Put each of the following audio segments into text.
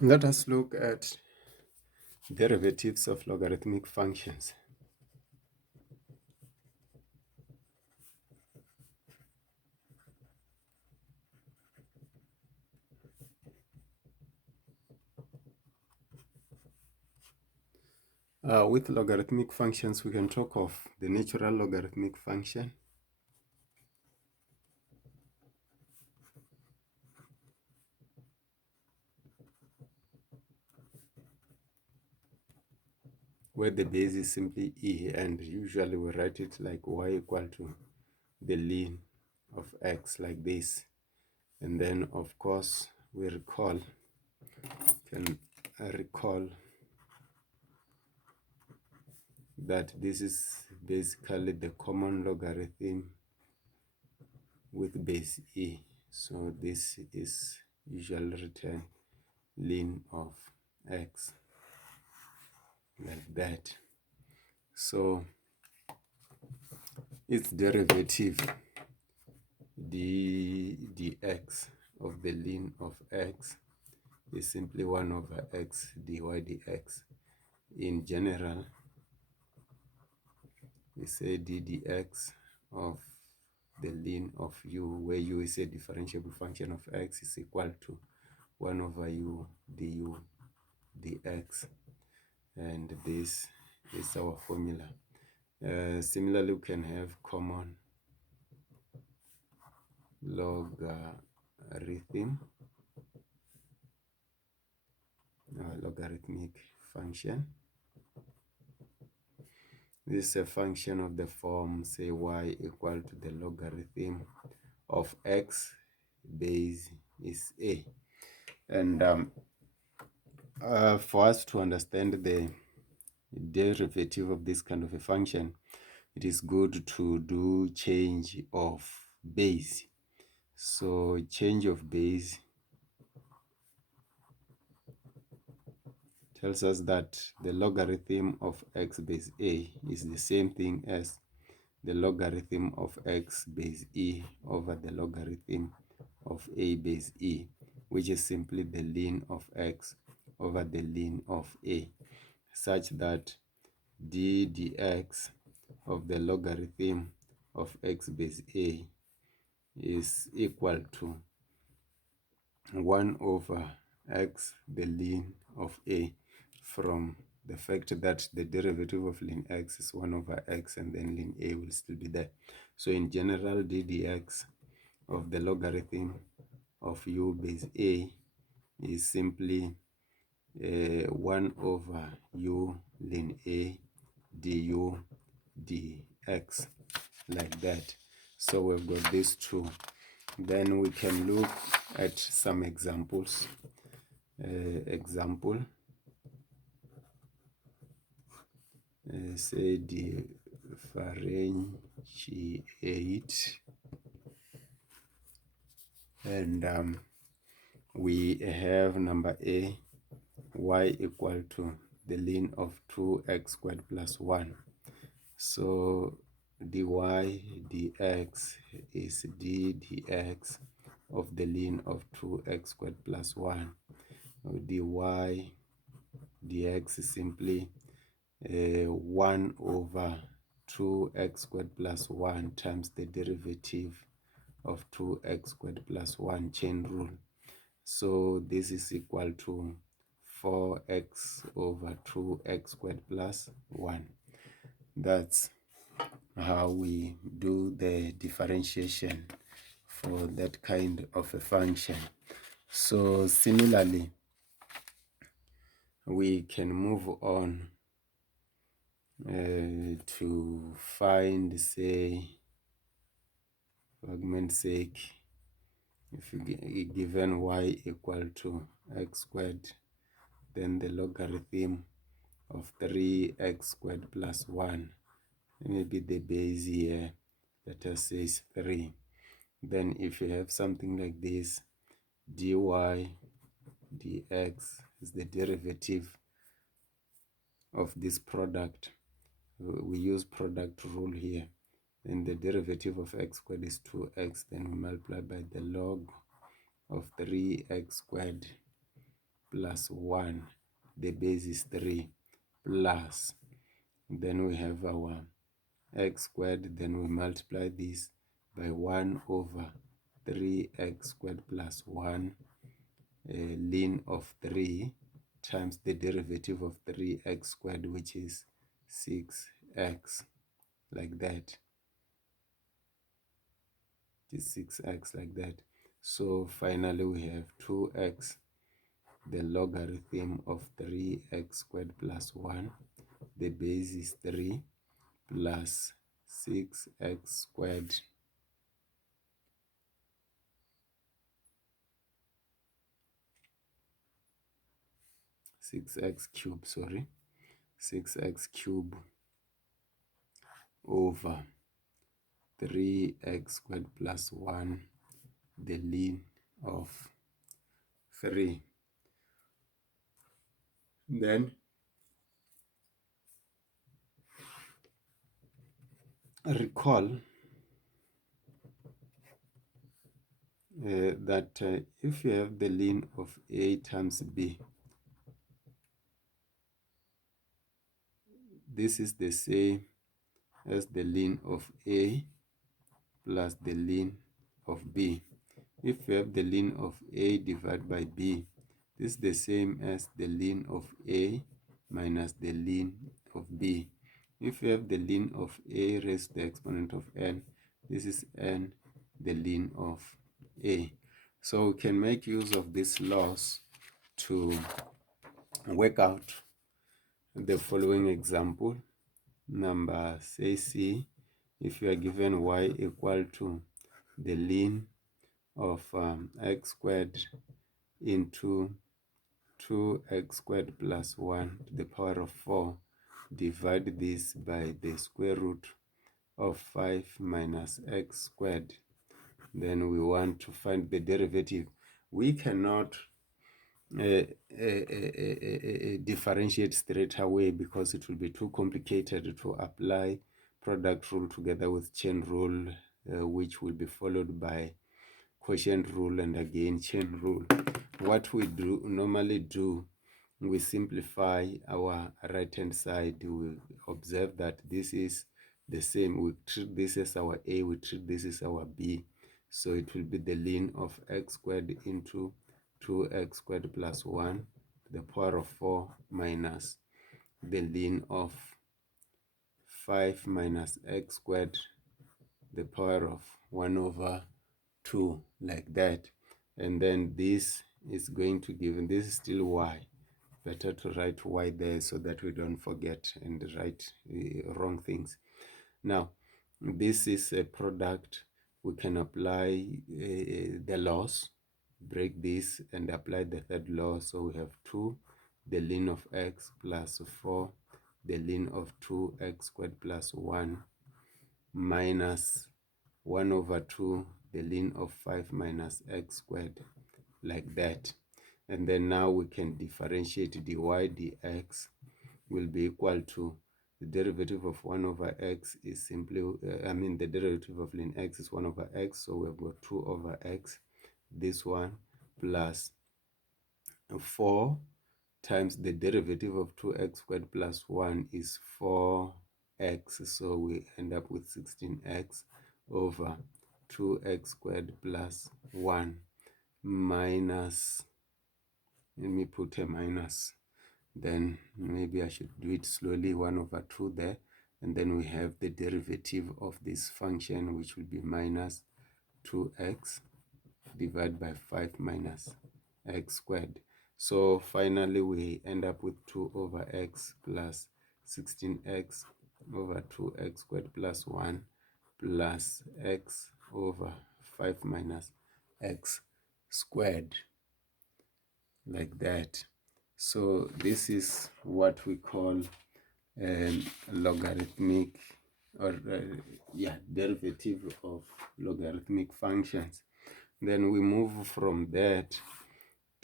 Let us look at derivatives of logarithmic functions. With logarithmic functions, we can talk of the natural logarithmic function, where the base is simply e, and usually we write it like y equal to the ln of x, like this. And then, of course, we can recall that this is basically the common logarithm with base e. So this is usually written ln of x, like that. So its derivative dx of the ln of x is simply 1 over x dy dx. In general, we say ddx of the ln of u, where u is a differentiable function of x, is equal to 1 over u du dx, and this is our formula. Similarly, we can have common logarithmic function. This is a function of the form, say, y equal to the logarithm of x base is a. And for us to understand the derivative of this kind of a function, it is good to do change of base. So change of base tells us that the logarithm of x base a is the same thing as the logarithm of x base e over the logarithm of a base e, which is simply the ln of x over the ln of a, such that dx of the logarithm of x base a is equal to 1 over x the ln of a, from the fact that the derivative of ln x is 1 over x, and then ln a will still be there. So in general, ddx of the logarithm of u base a is simply 1 over u ln a du dx, like that. So we've got these two. Then we can look at some examples. Say differentiate, and we have number a, y equal to the ln of 2x squared plus 1. So dy dx is d dx of the ln of 2x squared plus 1. Dy dx is simply 1 over 2x squared plus 1 times the derivative of 2x squared plus 1, chain rule. So this is equal to 4x over 2x squared plus 1. That's how we do the differentiation for that kind of a function. So similarly, we can move on to find, say, for argument's sake, if you given y equal to x squared, then the logarithm of 3x squared plus 1, maybe the base here, let us say, is 3. Then if you have something like this, dy dx is the derivative of this product. We use product rule here. Then the derivative of x squared is 2x. Then we multiply by the log of 3x squared plus 1, the base is 3, plus, then we have our x squared, then we multiply this by 1 over 3x squared plus 1 ln of 3 times the derivative of 3x squared, which is 6x, like that. It is 6x, like that. So finally we have 2x, the logarithm of 3x squared plus 1, the base is 3, plus 6x squared, sorry, 6x cube over 3x squared plus 1, the ln of 3. Then recall that if you have the ln of a times b, this is the same as the ln of a plus the ln of b. If you have the ln of a divided by b, this is the same as the ln of a minus the ln of b. If you have the ln of a raised to the exponent of n, this is n, the ln of a. So we can make use of this laws to work out the following example. Number, say C, if you are given y equal to the ln of x squared into 2x squared plus 1 to the power of 4, divide this by the square root of 5 minus x squared. Then we want to find the derivative. We cannot differentiate straight away because it will be too complicated to apply product rule together with chain rule, which will be followed by quotient rule and again chain rule. What we normally do, we simplify our right hand side. We observe that this is the same. We treat this as our a, we treat this as our b. So it will be the ln of x squared into 2x squared plus 1 to the power of 4 minus the ln of 5 minus x squared to the power of 1 over 2, like that. And then this is going to give, and this is still y. Better to write y there so that we don't forget and write wrong things. Now, this is a product. We can apply the laws, break this and apply the third law. So we have 2, the ln of x, plus 4, the ln of 2x squared plus 1, minus 1 over 2, the ln of 5 minus x squared, like that. And then now we can differentiate dy dx will be equal to the derivative of 1 over x is simply, the derivative of ln x is 1 over x, so we've got 2 over x, this one, plus 4 times the derivative of 2x squared plus 1 is 4x, so we end up with 16x over 2x squared plus 1 minus, let me put a minus, then maybe I should do it slowly, 1 over 2 there, and then we have the derivative of this function, which will be minus 2x divided by 5 minus x squared. So finally we end up with 2 over x plus 16x over 2x squared plus 1 plus x over 5 minus x squared, like that. So this is what we call logarithmic, or derivative of logarithmic functions. Then we move from that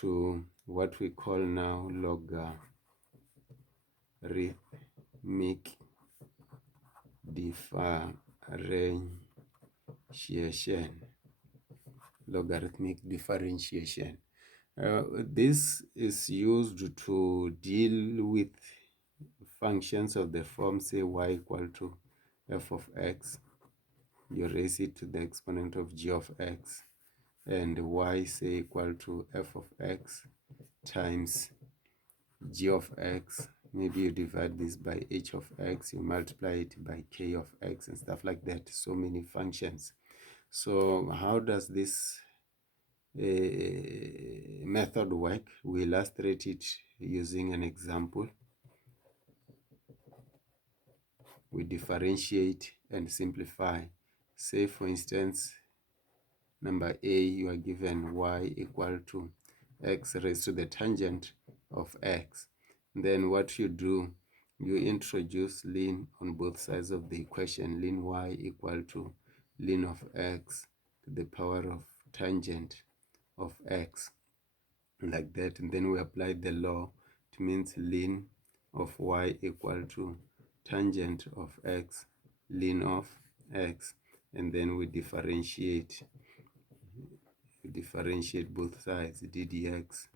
to what we call now logarithmic differentiation. Logarithmic differentiation. This is used to deal with functions of the form, say y equal to f of x, you raise it to the exponent of g of x, and y say equal to f of x times g of x. Maybe you divide this by h of x, you multiply it by k of x and stuff like that. So many functions. So how does this method work? We illustrate it using an example. We differentiate and simplify. Say for instance, number A, you are given y equal to x raised to the tangent of x. Then what you do, you introduce ln on both sides of the equation. Ln y equal to ln of x to the power of tangent of x, like that. And then we apply the law. It means ln of y equal to tangent of x, ln of x, and then we differentiate both sides, d dx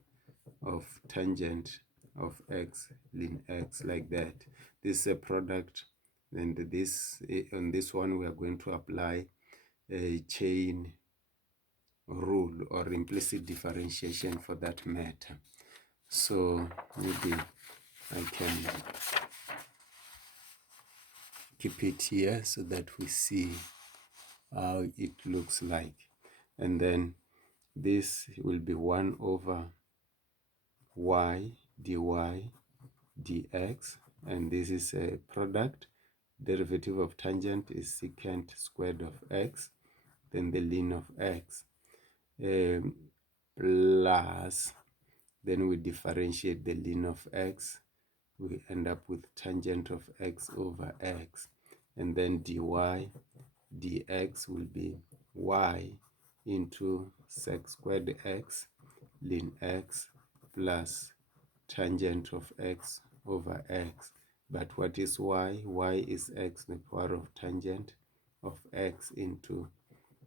of tangent of x ln x, like that. This is a product, and this on this one we are going to apply a chain rule or implicit differentiation for that matter. So maybe I can keep it here so that we see how it looks like. And then this will be 1 over y dy dx, and this is a product. Derivative of tangent is secant squared of x, then the ln of x, plus, then we differentiate the ln of x, we end up with tangent of x over x, and then dy dx will be y into sec squared x ln x plus tangent of x over x. But what is y? Y is x to the power of tangent of x into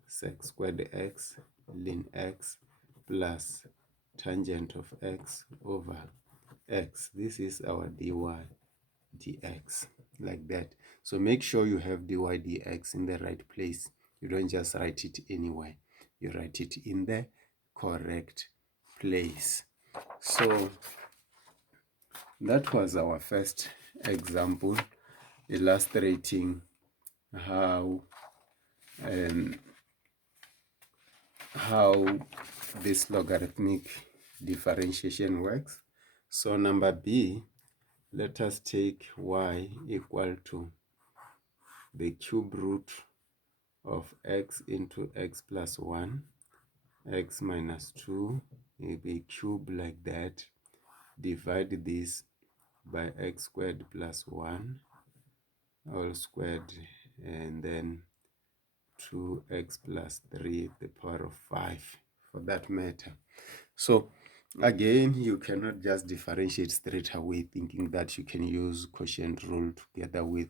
sec squared x ln x plus tangent of x over x. This is our dy dx, like that. So make sure you have dy dx in the right place. You don't just write it anywhere. You write it in the correct place. So that was our first example illustrating how this logarithmic differentiation works. So number B, let us take y equal to the cube root of x into x plus 1, x minus 2, maybe cube, like that. Divide this by x squared plus 1 all squared, and then 2x plus 3 the power of 5 for that matter. So again, you cannot just differentiate straight away thinking that you can use quotient rule together with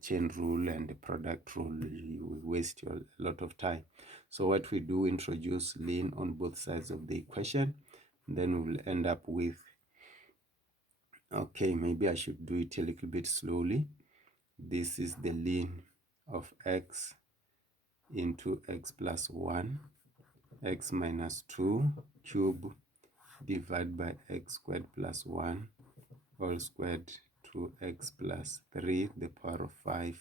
chain rule and the product rule. You will waste a lot of time. So what we do, introduce ln on both sides of the equation, then we will end up with, okay, maybe I should do it a little bit slowly. This is the ln of x into x plus 1, x minus 2 cube divided by x squared plus 1 all squared to x plus 3 the power of 5,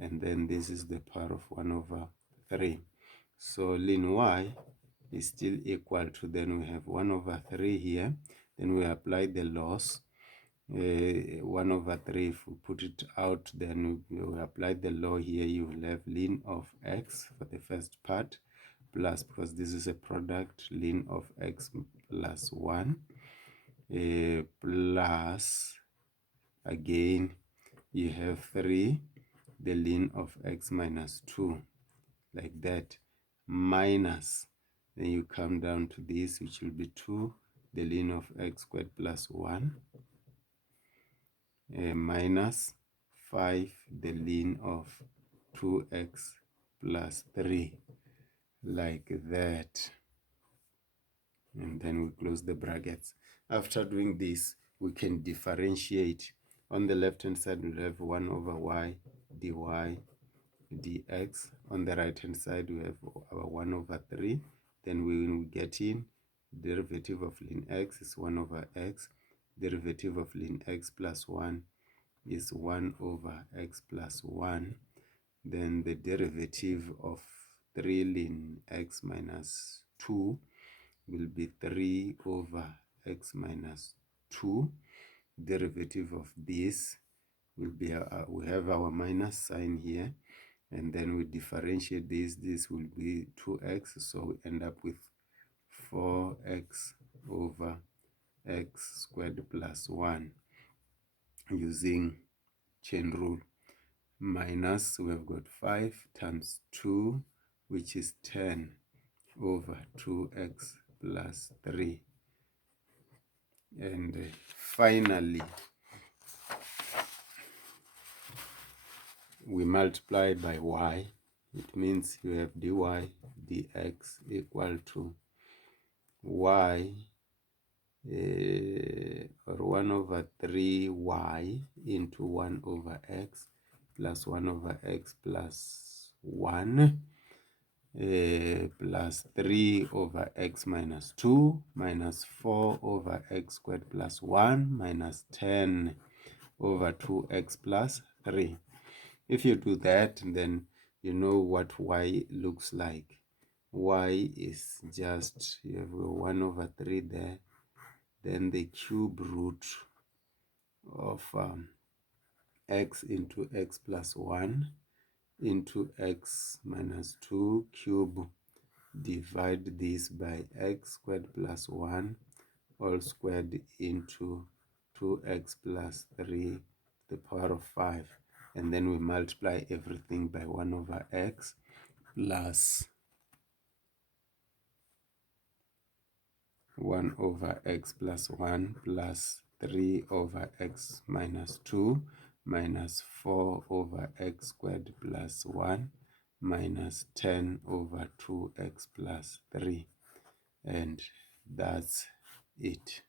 and then this is the power of 1 over 3. So ln y is still equal to, then we have 1 over 3 here, then we apply the laws. 1 over 3, if we put it out, then we apply the law here. You will have ln of x for the first part, plus, because this is a product, ln of x plus 1, plus, again, you have 3, the ln of x minus 2, like that, minus, then you come down to this, which will be 2, the ln of x squared plus 1, minus 5, the ln of 2x plus 3, like that. and then we close the brackets. After doing this, we can differentiate. On the left hand side, we'll have 1 over y dy dx. On the right hand side, we have our 1 over 3. Then when we get in, derivative of ln x is 1 over x. Derivative of ln x plus 1 is 1 over x plus 1. Then the derivative of 3 ln x minus 2 will be 3 over x minus 2. Derivative of this will be, we have our minus sign here, and then we differentiate this will be 2x, so we end up with 4x over x squared plus 1 using chain rule. Minus, we have got 5 times 2, which is 10 over 2x plus 3. And finally, we multiply by y. It means you have dy dx equal to y or 1 over 3y into 1 over x plus 1 over x plus 1 plus 3 over x minus 2 minus 4 over x squared plus 1 minus 10 over 2x plus 3. If you do that, then you know what y looks like. Y is just, you have 1 over 3 there, then the cube root of x into x plus 1 into x minus 2 cube, divide this by x squared plus 1 all squared into 2x plus 3 the power of 5, and then we multiply everything by 1 over x plus 1 over x plus 1 plus 3 over x minus 2 minus 4 over x squared plus 1 minus 10 over 2x plus 3. And that's it.